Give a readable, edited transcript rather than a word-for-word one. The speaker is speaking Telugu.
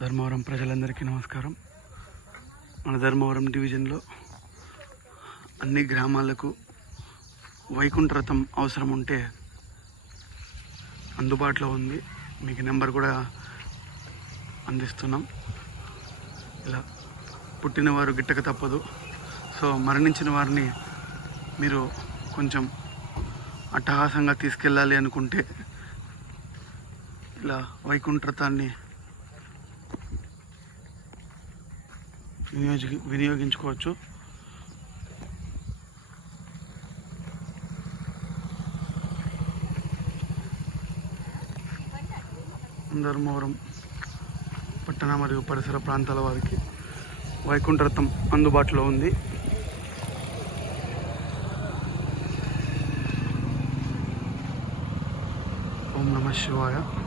ధర్మవరం ప్రజలందరికీ నమస్కారం. మన ధర్మవరం డివిజన్లో అన్ని గ్రామాలకు వైకుంఠ రథం అవసరం ఉంటే అందుబాటులో ఉంది. మీకు నెంబర్ కూడా అందిస్తున్నాం. ఇలా పుట్టినవారు గిట్టక తప్పదు. సో మరణించిన వారిని మీరు కొంచెం అట్టహాసంగా తీసుకెళ్ళాలి అనుకుంటే ఇలా వైకుంఠ రథాన్ని వినియోగించుకోవచ్చు. ధర్మవరం పట్టణ మరియు పరిసర ప్రాంతాల వారికి వైకుంఠ రథం అందుబాటులో ఉంది. ఓం నమః శివాయ.